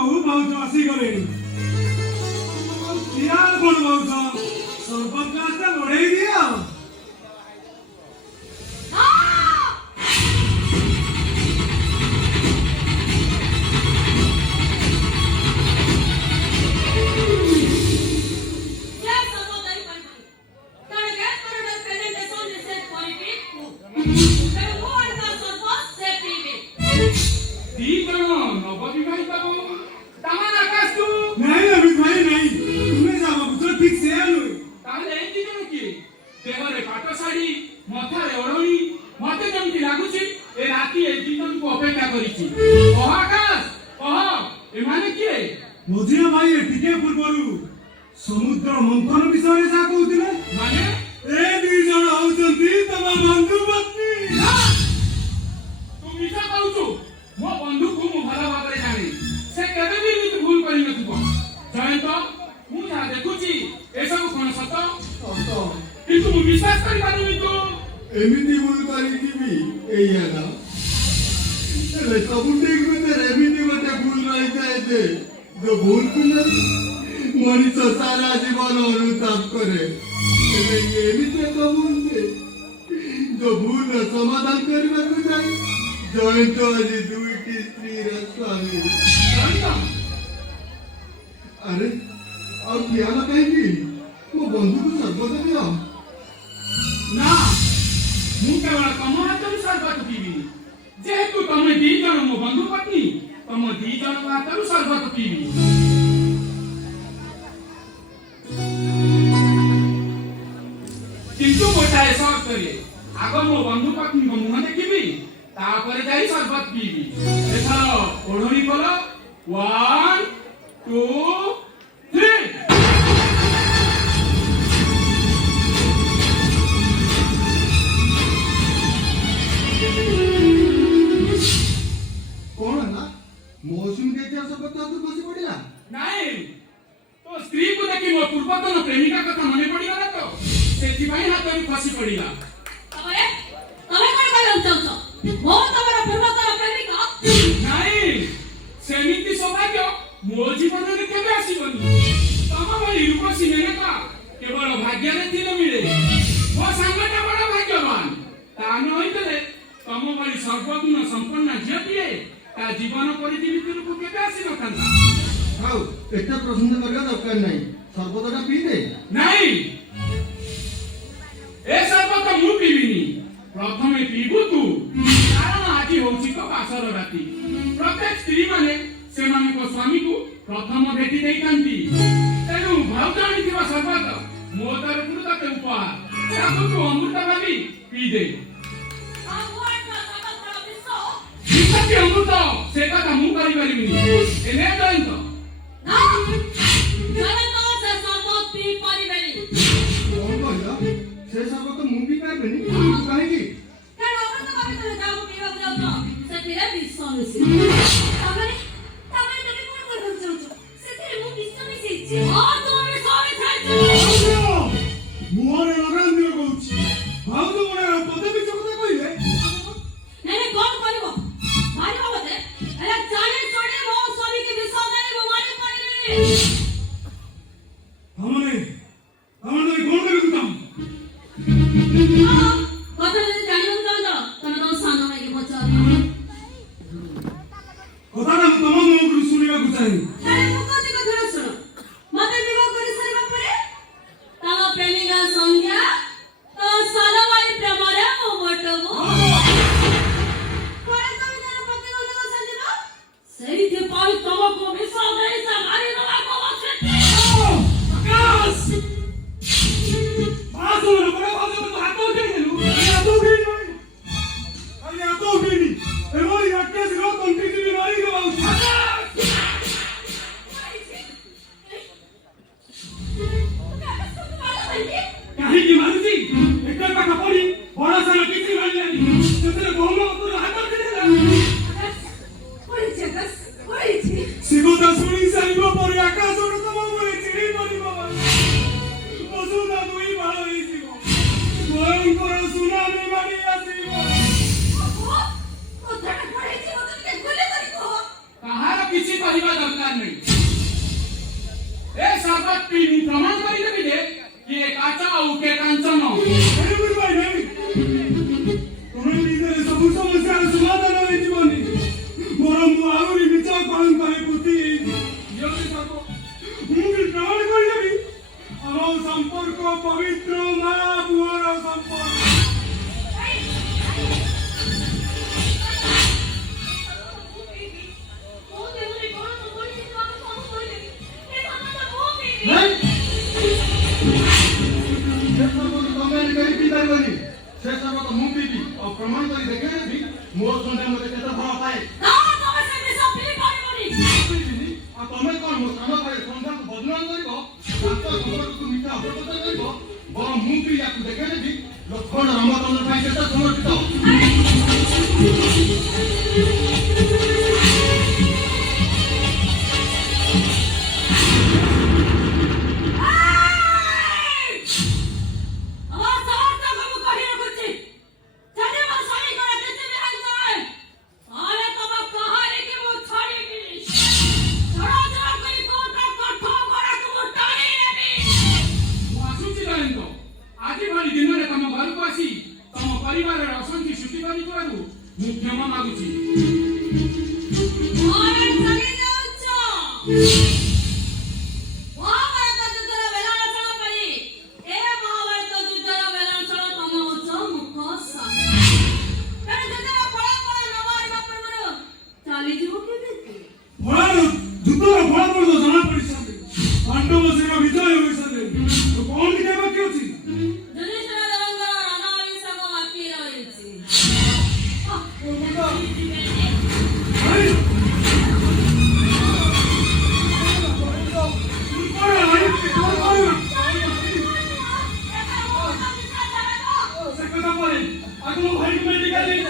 କହୁ ଭାଉଜ ଆସିଗଲେଣି। କିଆ କଣ ଭାଉଜ ସରବତ ଗ୍ଲାସଟା ବଢେଇ ଦିଅ। मझिया भाई टिके पूर्वरु समुद्र मंथन विषय जा कहउतिले माने ए दुई जण होउचंती तमा बंधु पत्नी। तू मिसा कहउछु मो बंधु को मु भला भाबरे जाने से केबे भी एमिति भूल करि नथिबो। जयंत मु जा देखुची ए सब कोन सत सत किंतु मु विश्वास करि पारुनी। तू एमिति भूल करि दिबी एया ना ए सब ठीक में एमिति गोटे भूल रही जाए जे जो भूल को मनीष सारा जीवन अनुताप करे एमिति एक भूल जे जो भूल समाधान करबा को जाए जयंत आज दुईटी स्त्री रा स्वामी। अरे और किया ना कहेगी वो बंधु को सर्वदा दियो ना मु केवल तम हाथरु सर्बत पीबी जेहेतु तमे दी जण मो बंधु पत्नी तम दी जण हाथरु सर्बत पीबी। किंतु गोटाए शर्त करे आग मो बंधु पत्नी को मुह देखिबी तापर जाई सर्बत पीबी। एथर ओढणी बोलो 1 2 3 कौन ना मौसम के क्या सब बता तो बसी पड़िया नहीं तो स्त्री को देखि मो पूर्वतन प्रेमिका कथा मने पड़िगला तो सेति भाई हाथ फसी पड़िला। अरे तमे कोन कहलम चाहछो मो तमरा पूर्वतन प्रेमिका नहीं सेमिति सौभाग्य मो जीवन में केबे आसीबनी। तम भली रूपसी मेनका केवल भाग्य रे दिन मिले मो संगटा बड़ भाग्यवान ता न होइतले तम भली सर्वगुण संपन्न झियतिए ता जीवन परिधि भितर को केबे आसी नथांता। हाउ एटा प्रश्न करगा दरकार नहीं सर्वदा पी दे नहीं ए सर्वत मु पीबिनी प्रथमे पीबू तू कारण आज होउची तो बासर राती प्रत्येक स्त्री माने सेमाने को स्वामी को प्रथम भेटी देई कांती तेनु भावजानी थिबा सर्वत मो तरफरु तते उपहार याको तू अमृत भाबी पी दे। विश्व अमृत से कथा मु करि परिबिनी एने जयंत ना जयंत से सर्वत पी परिबेनी। कौन कहला से सब तो मुंह भी कर बनी कहेगी केन अमृत भाबी तो जाऊ पीवा जाऊ से फिरे विश्व मिसी तमरे तमे कोन करबो चाहछो सेते मु विश्व मिसी छी हां तमे स्वामी थाइछो मुहरे लगान दियो कहूची भाव तो मोरे पदवी चकता कहिबे नेने कोन करबो मारी बाबते अरे जाने छोड़े मो स्वामी के विश्व देने मो मारी पड़िले हमने कौन करे तुम हां कथा जे जानियो जानो तमे तो सानो में के पचार कथा ना तम मुख सुनिबा को चाहि अरे मु कथि कथा सुनो मते विवाह करि सरिबा परे तम प्रेमिका संज्ञा तो सालो वाली प्रेमरे मो बटबो कोन तमे जन पति को जन संजना सही थे पाल तम को विश्व देई सा मारी दवा को वछते आकाश बाजो न बड़ा बाजो तो हाथ उठे गेलु या तो भी नहीं अरे या तो भी नहीं ए मोरी आके से रो कंटी भी मारी के बाऊ काहे की मारुची एक पाखा पड़ी बड़ा सारा किसी मारी आनी तेरे बहुमा तो हाथ उठे देला सिगोता सुनी साइबो पर आकाश उड़ तो मोरे चिड़ी पड़ी बाबा बसुदा दुई बाळ होइसिबो भयंकर सुनामी मारी आसीबो कहार किछि कहिबा दरकार ଯିବି ଆଉ ପ୍ରମାଣ କରି ଦେଖେଇବି ମୋ ସନ୍ଧ୍ୟା ମତେ କେତେ ଭଲ ପାଏ। ନା ତମେ ସେ ବିଷ ପିଇ ପାରିବନି। ବୁଝିଲି। ଆଉ ତମେ କଣ ମୋ ସାନ ଭାଇ ସନ୍ଧ୍ୟାକୁ ବଦନାମ କରିବ, ତାଙ୍କ ସମ୍ପର୍କକୁ ମିଠା ଅପପ୍ରଚାର କରିବ? ବରଂ ମୁଁ ବି ୟାକୁ ଦେଖେଇଦେବି ଲକ୍ଷ୍ମଣ ରାମଚନ୍ଦ୍ର ପାଇଁ କେତେ ସମର୍ପିତ। ମୁଁ ଆସୁଛି ଜୟନ୍ତ। ଆଜି ଭଳି ଦିନରେ ତମ ଘରକୁ ଆସି ତମ ପରିବାରର ଅଶାନ୍ତି ସୃଷ୍ଟି କରିଥିବାରୁ ମୁଁ କ୍ଷମା ମାଗୁଛି। ଫଳରେ ଯୁଦ୍ଧର ଫଳାଫଳ ତ ଜଣା ପଡ଼ିସାରିଲେ। ପାଣ୍ଡବ ସେନା ବିଜୟ ହୋଇସାରିଲେ। କଣ ଟିକେ ବାକି ଅଛି? ଭାଇ, କଣ ଭାଇ? କଣ କରିବ? ସେ କଥା ପରେ ଆଗ ମୋ ଭାଇକୁ ମେଡିକାଲ ନେଇ